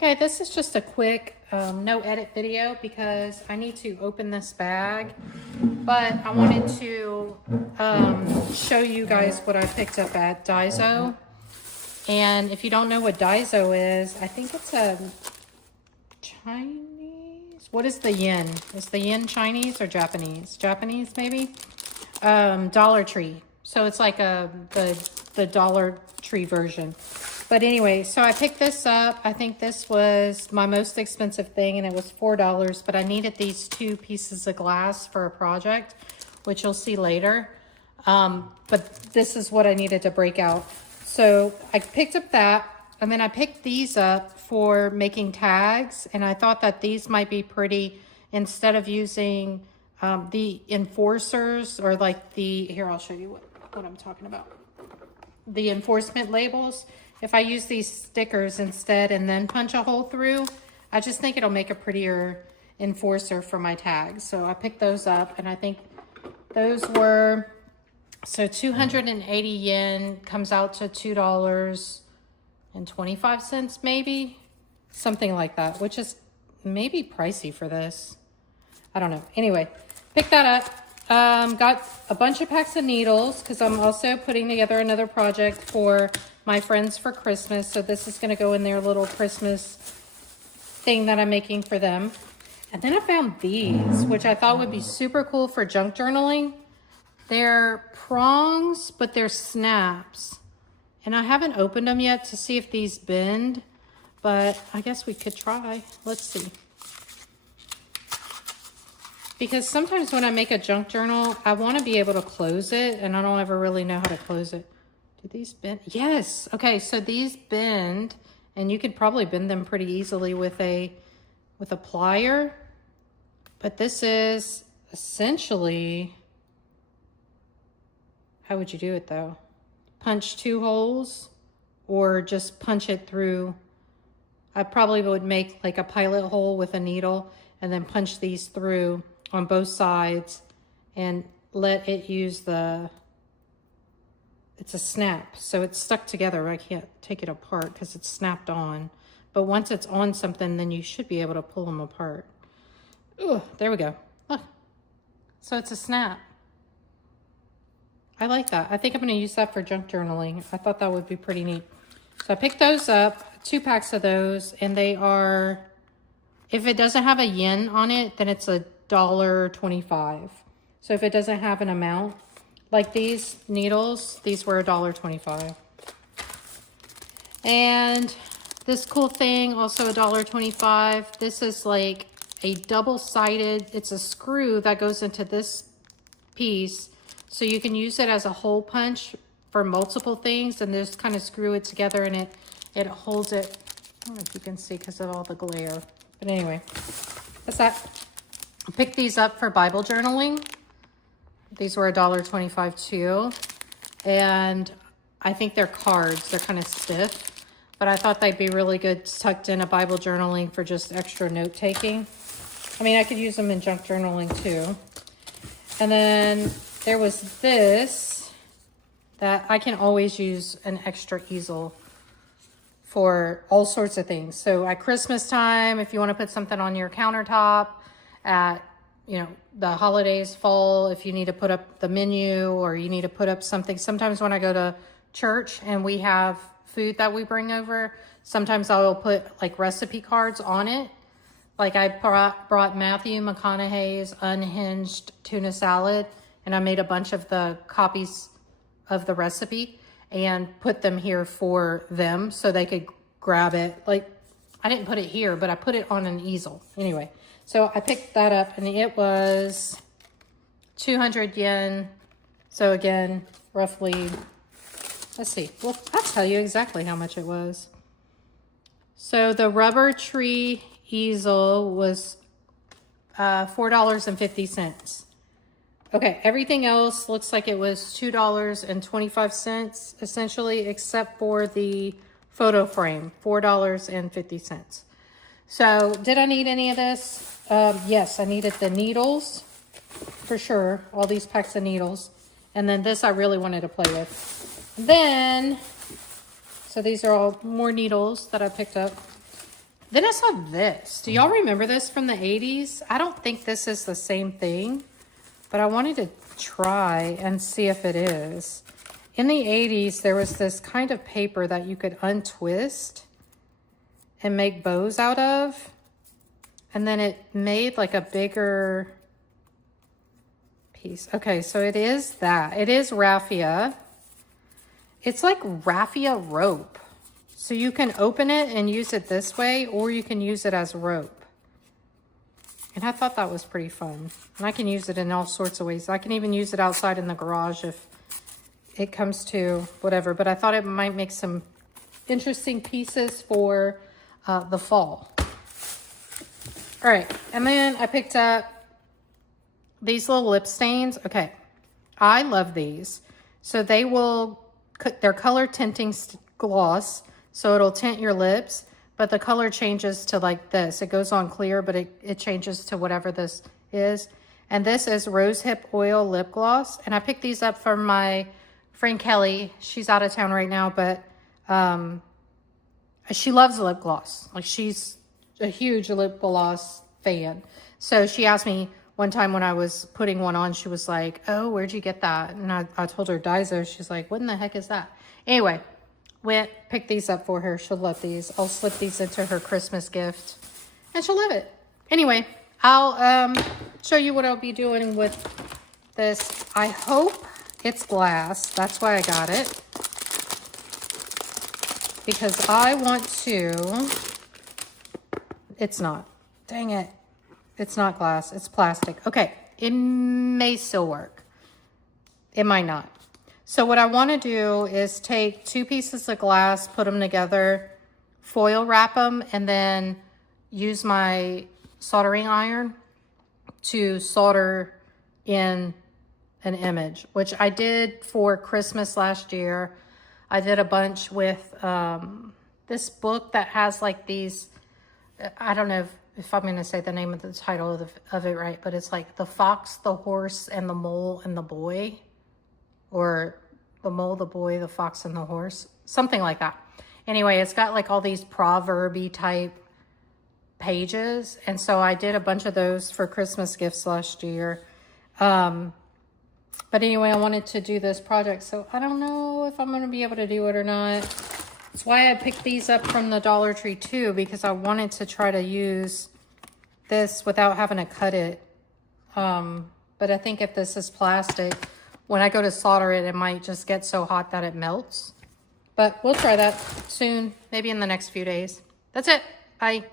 Okay, this is just a quick no edit video because I need to open this bag, but I wanted to show you guys what I picked up at Daiso. And if you don't know what Daiso is, I think it's a Chinese. What is the yen? Is the yen Chinese or Japanese? Japanese maybe? Dollar Tree. So it's like the Dollar Tree version. But anyway, so I picked this up. I think this was my most expensive thing and it was $4, but I needed these 2 pieces of glass for a project, which you'll see later. But this is what I needed to break out. So I picked up that, and then I picked these up for making tags, and I thought that these might be pretty instead of using the enforcers or like here, I'll show you what I'm talking about. The enforcement labels. If I use these stickers instead and then punch a hole through, I just think it'll make a prettier enforcer for my tags. So I picked those up, and I think those were, so 280 yen comes out to $2.25 maybe, something like that, which is maybe pricey for this. I don't know. Anyway, pick that up. Got a bunch of packs of needles because I'm also putting together another project for my friends for Christmas. So this is going to go in their little Christmas thing that I'm making for them. And then I found these, which I thought would be super cool for junk journaling. They're prongs, but they're snaps. And I haven't opened them yet to see if these bend, but I guess we could try. Let's see. Because sometimes when I make a junk journal, I want to be able to close it, and I don't ever really know how to close it. Do these bend? Yes. Okay, so these bend, and you could probably bend them pretty easily with a plier. But this is essentially, how would you do it though? Punch 2 holes or just punch it through. I probably would make like a pilot hole with a needle and then punch these through on both sides and let it use it's a snap, so it's stuck together. I can't take it apart because it's snapped on. But once it's on something, then you should be able to pull them apart. Ugh, there we go. Look. So it's a snap. I like that. I think I'm going to use that for junk journaling. I thought that would be pretty neat. So I picked those up, 2 packs of those, and they are, if it doesn't have a yen on it, then it's $1.25. So if it doesn't have an amount, like these needles, these were $1.25. And this cool thing, also $1.25. This is like a double-sided, it's a screw that goes into this piece. So you can use it as a hole punch for multiple things, and just kind of screw it together, and it holds it. I don't know if you can see because of all the glare. But anyway, that's that. I picked these up for Bible journaling. These were $1.25 too. And I think they're cards. They're kind of stiff. But I thought they'd be really good tucked in a Bible journaling for just extra note taking. I mean, I could use them in junk journaling too. And then there was this that I can always use an extra easel for all sorts of things. So at Christmas time, if you want to put something on your countertop, at, you know, the holidays, fall, if you need to put up the menu or you need to put up something. Sometimes when I go to church and we have food that we bring over, sometimes I will put like recipe cards on it. Like I brought Matthew McConaughey's unhinged tuna salad, and I made a bunch of the copies of the recipe and put them here for them so they could grab it. Like, I didn't put it here, but I put it on an easel. Anyway, so I picked that up, and it was 200 yen. So again, roughly, let's see. Well, I'll tell you exactly how much it was. So the rubber tree easel was $4.50. Okay, everything else looks like it was $2.25 essentially, except for the photo frame, $4.50. So did I need any of this? Yes, I needed the needles for sure, all these packs of needles. And then this I really wanted to play with. Then, so these are all more needles that I picked up. Then I saw this. Do y'all remember this from the 80s? I don't think this is the same thing, but I wanted to try and see if it is. In the 80s, there was this kind of paper that you could untwist and make bows out of. And then it made like a bigger piece. Okay, so it is that. It is raffia. It's like raffia rope. So you can open it and use it this way, or you can use it as rope. And I thought that was pretty fun. And I can use it in all sorts of ways. I can even use it outside in the garage if it comes to whatever. But I thought it might make some interesting pieces for the fall. All right, and then I picked up these little lip stains. Okay, I love these. So they're color tinting gloss. So it'll tint your lips, but the color changes to like this. It goes on clear, but it changes to whatever this is. And this is Rosehip Oil Lip Gloss. And I picked these up from my friend Kelly. She's out of town right now, but she loves lip gloss. Like, she's a huge lip gloss fan. So she asked me one time when I was putting one on, she was like, oh, where'd you get that? And I told her Daiso. She's like, what in the heck is that? Anyway, picked these up for her. She'll love these. I'll slip these into her Christmas gift and she'll love it. Anyway, I'll show you what I'll be doing with this. I hope it's glass. That's why I got it. Because I want to... It's not. Dang it. It's not glass. It's plastic. Okay. It may still work. It might not. So what I want to do is take 2 pieces of glass, put them together, foil wrap them, and then use my soldering iron to solder in an image, which I did for Christmas last year. I did a bunch with this book that has like these, I don't know if I'm going to say the name of the title of it right, but it's like The Fox, the Horse, and the Mole and the Boy. Or The Mole, the Boy, the Fox, and the Horse. Something like that. Anyway, it's got like all these proverby type pages. And so I did a bunch of those for Christmas gifts last year. But anyway, I wanted to do this project. So I don't know if I'm going to be able to do it or not. That's why I picked these up from the Dollar Tree too. Because I wanted to try to use this without having to cut it. But I think if this is plastic... When I go to solder it, it might just get so hot that it melts. But we'll try that soon, maybe in the next few days. That's it. Bye.